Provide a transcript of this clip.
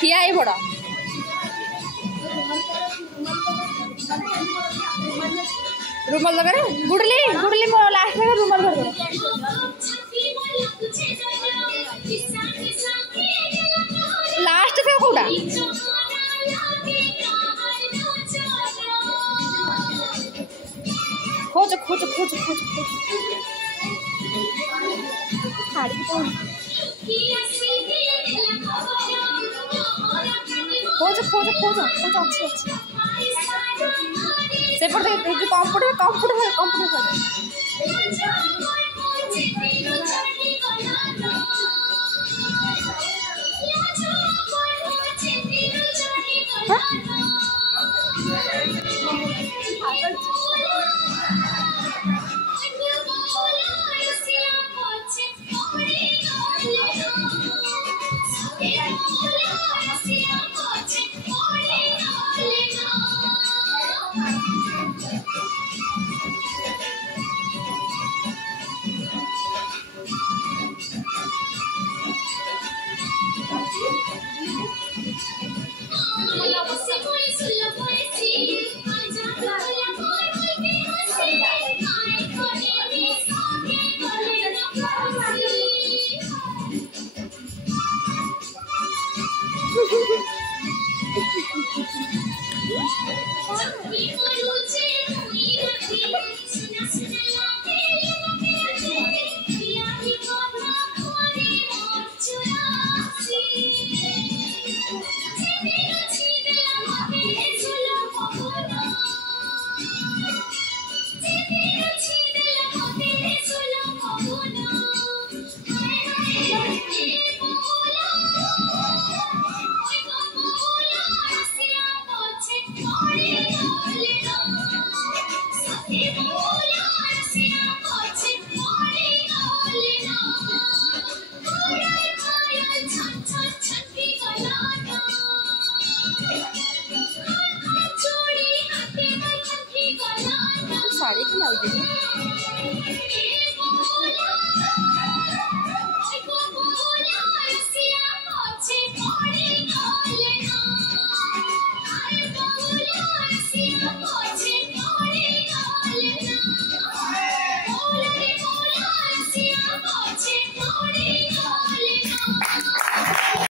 ठिया ही पड़ा रुमाल लगा रे गुडली गुडली मो लास्ट में रुमाल कर दो लास्ट थे कोडा खोज खोज खोज खोज साड़ी तो खोज खोज खोज खोज अच्छी अच्छी से पर देखिए कंप्यूटर कंप्यूटर कंप्यूटर